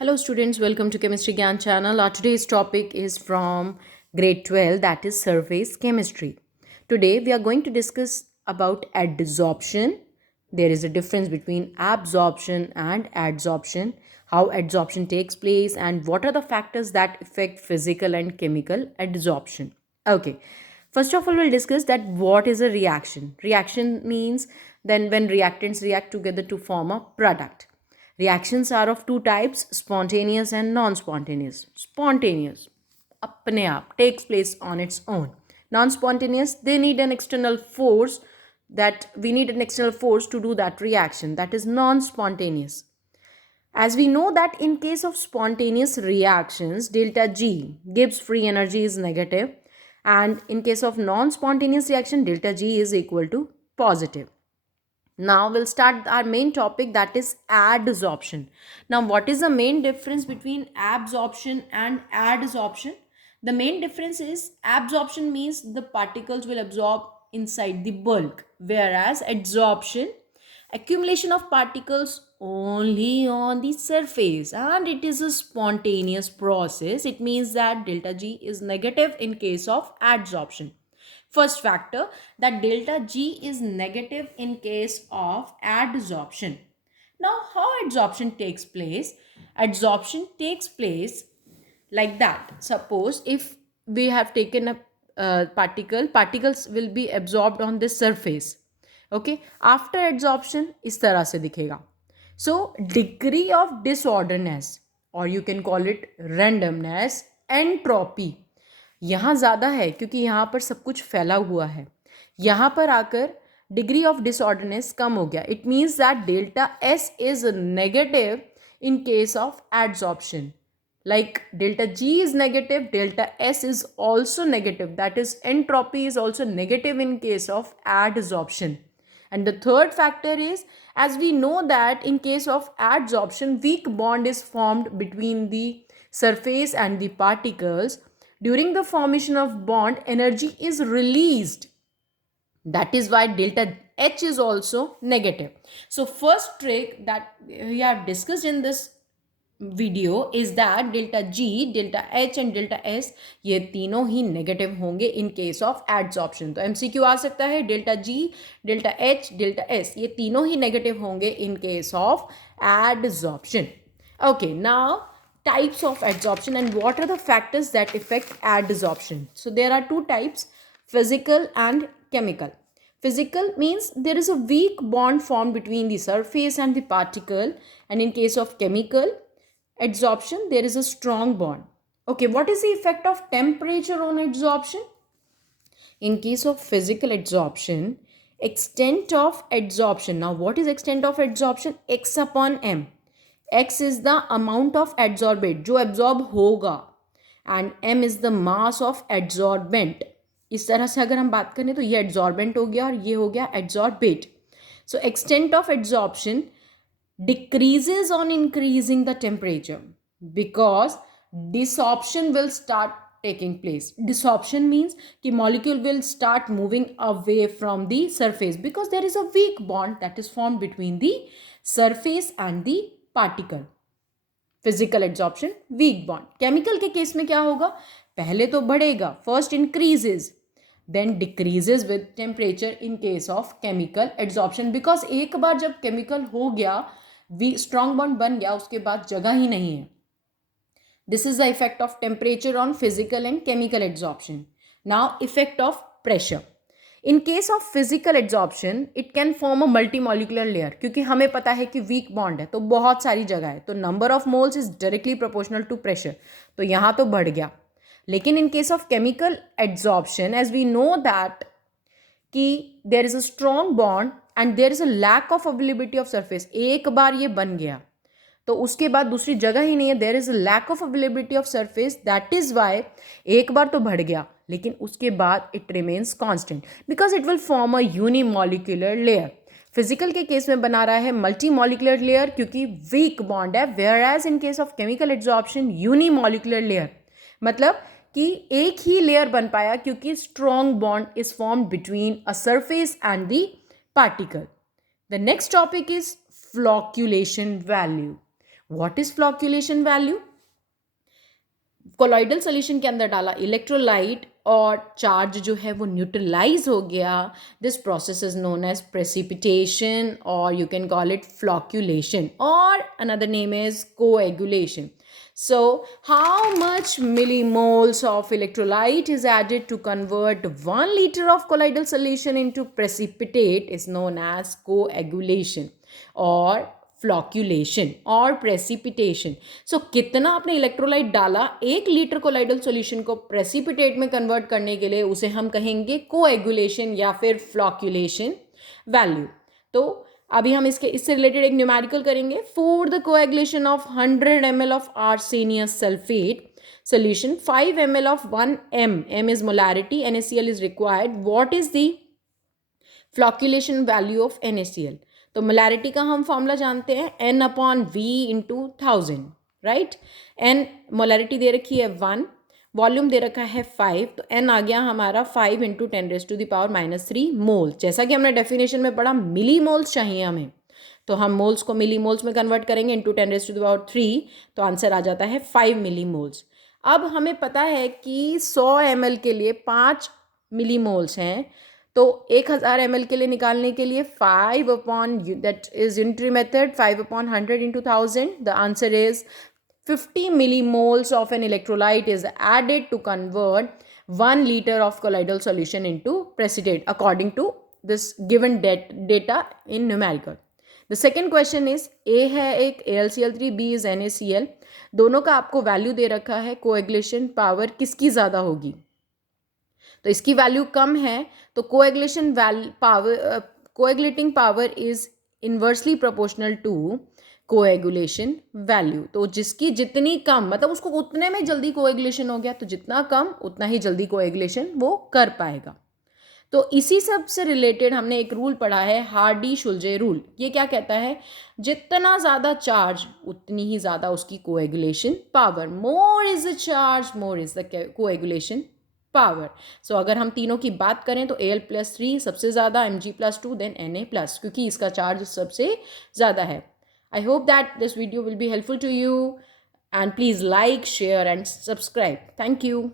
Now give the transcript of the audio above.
Hello students, welcome to Chemistry Gyan channel. Our today's topic is from grade 12, that is surface chemistry. Today we are going to discuss about adsorption. There is a difference between absorption and adsorption, how adsorption takes place and what are the factors that affect physical and chemical adsorption. Okay. First of all, we'll discuss that what is a reaction. Reaction means then when reactants react together to form a product. Reactions are of two types, spontaneous and non-spontaneous. Spontaneous, apne aap, takes place on its own. Non-spontaneous, they need an external force that we need an external force to do that reaction. That is non-spontaneous. As we know that in case of spontaneous reactions, delta G, Gibbs free energy is negative, and in case of non-spontaneous reaction, delta G is equal to positive. Now we'll start our main topic, that is adsorption. Now what is the main difference between absorption and adsorption? The main difference is absorption means the particles will absorb inside the bulk, whereas adsorption, accumulation of particles only on the surface, and it is a spontaneous process. It means that delta G is negative in case of adsorption. First factor, that delta G is negative in case of adsorption. Now, how adsorption takes place? Adsorption takes place like that. Suppose if we have taken a particles will be absorbed on this surface. Okay, after adsorption इस तरह से दिखेगा. So degree of disorderness, or you can call it randomness, entropy, यहाँ ज़्यादा है क्योंकि यहाँ पर सब कुछ फैला हुआ है. यहाँ पर आकर डिग्री ऑफ डिसऑर्डरनेस कम हो गया. It means that delta S is negative in case of adsorption. Like delta G is negative, delta S is also negative. That is, entropy is also negative in case of adsorption. And the third factor is, as we know that in case of adsorption, weak bond is formed between the surface and the particles. During the formation of bond, energy is released. That is why delta H is also negative. So first trick that we have discussed in this video is that delta G, delta H and delta S ये तीनों ही negative होंगे इन case of adsorption. तो MCQ आ सकता है delta G, delta H, delta S ये तीनों ही negative होंगे इन case of adsorption. Okay, now types of adsorption and what are the factors that affect adsorption. So there are two types, physical and chemical. Physical means there is a weak bond formed between the surface and the particle, and in case of chemical adsorption there is a strong bond. Okay, what is the effect of temperature on adsorption? In case of physical adsorption, extent of adsorption. Now what is extent of adsorption? X upon m. X is the amount of adsorbate जो absorb होगा, and m is the mass of adsorbent. इस तरह से अगर हम बात करें तो ये adsorbent हो गया और ये हो गया adsorbate. So extent of adsorption decreases on increasing the temperature because desorption will start taking place. Desorption means कि molecule will start moving away from the surface because there is a weak bond that is formed between the surface and the particle. Physical adsorption, weak bond. Chemical के case में क्या होगा? पहले तो बढ़ेगा, first increases then decreases with temperature in case of chemical adsorption. Because एक बार जब केमिकल हो गया, स्ट्रॉन्ग बॉन्ड बन गया, उसके बाद जगह ही नहीं है. This is the effect of temperature on physical and chemical adsorption. Now effect of pressure. In case of physical adsorption it can form a multimolecular layer, क्योंकि हमें पता है कि वीक बॉन्ड है तो बहुत सारी जगह है, तो number of moles is directly proportional to pressure, तो यहाँ तो बढ़ गया. लेकिन in case of chemical adsorption, as we know that कि there is a strong bond and there is a lack of availability of surface. एक बार ये बन गया तो उसके बाद दूसरी जगह ही नहीं है, there is a lack of availability of surface. That is why एक बार तो बढ़ गया लेकिन उसके बाद it remains constant because it will form a unimolecular layer. Physical के केस में बना रहा है मल्टीमॉलिक्यूलर लेयर क्योंकि वीक बॉन्ड है, whereas in case of chemical adsorption unimolecular layer, मतलब कि एक ही लेयर बन पाया क्योंकि strong bond is formed between a surface and the particle. The next topic is flocculation value. What is flocculation value? Colloidal solution के अंदर डाला इलेक्ट्रोलाइट और चार्ज जो है वो न्यूट्रलाइज हो गया. This process is known as precipitation और you can call it flocculation और another name is coagulation. So, how much millimoles of electrolyte is added to convert 1 liter of colloidal solution into precipitate is known as coagulation or फ्लॉक्यूलेशन और precipitation. सो कितना आपने electrolyte डाला 1 litre colloidal solution को precipitate में convert करने के लिए, उसे हम कहेंगे कोएगुलेशन या फिर फ्लॉक्यूलेशन वैल्यू. तो अभी हम इससे रिलेटेड एक न्यूमेरिकल करेंगे. For the coagulation of 100 ml of arsenious sulphate solution 5 ml of 1 m is molarity, NaCl is required. What is the flocculation value of NaCl? तो मोलैरिटी का हम फॉर्मूला जानते हैं N/V into 1000, right. N molarity दे रखी है 1, volume दे रखा है 5, तो N आ गया हमारा 5 इंटू 10⁻³ मोल. जैसा कि हमने डेफिनेशन में पढ़ा मिली मोल्स चाहिए हमें, तो हम मोल्स को मिली मोल्स में कन्वर्ट करेंगे इंटू 10⁻3, तो आंसर आ जाता है 5 मिली मोल्स. अब हमें पता है कि 100 ml के लिए 5 मिली मोल्स हैं, तो 1000 ml के लिए निकालने के लिए 5 upon that is unitary method 5/100 into 1000. The answer is 50 millimoles of an electrolyte is added to convert 1 liter of colloidal solution into precipitate according to this given data in numerical. The second question is A है एक AlCl3, B is NaCl. दोनों का आपको value दे रखा है. Coagulation power किसकी ज़्यादा होगी? तो इसकी वैल्यू कम है, तो coagulating power is inversely proportional to coagulation value. तो जिसकी जितनी कम, मतलब उसको उतने में जल्दी कोएगुलेशन हो गया, तो जितना कम उतना ही जल्दी कोएगुलेशन वो कर पाएगा. तो इसी सब से रिलेटेड हमने एक रूल पढ़ा है, हार्डी-शुल्जे रूल. ये क्या कहता है? जितना ज़्यादा चार्ज उतनी ही ज़्यादा उसकी coagulation power. More is the charge more is the coagulation power. So अगर हम तीनों की बात करें तो Al+3 सबसे ज़्यादा, Mg+2 देन Na+, क्योंकि इसका चार्ज सबसे ज़्यादा है. I hope that this video will be helpful to you and please like, share and subscribe. Thank you.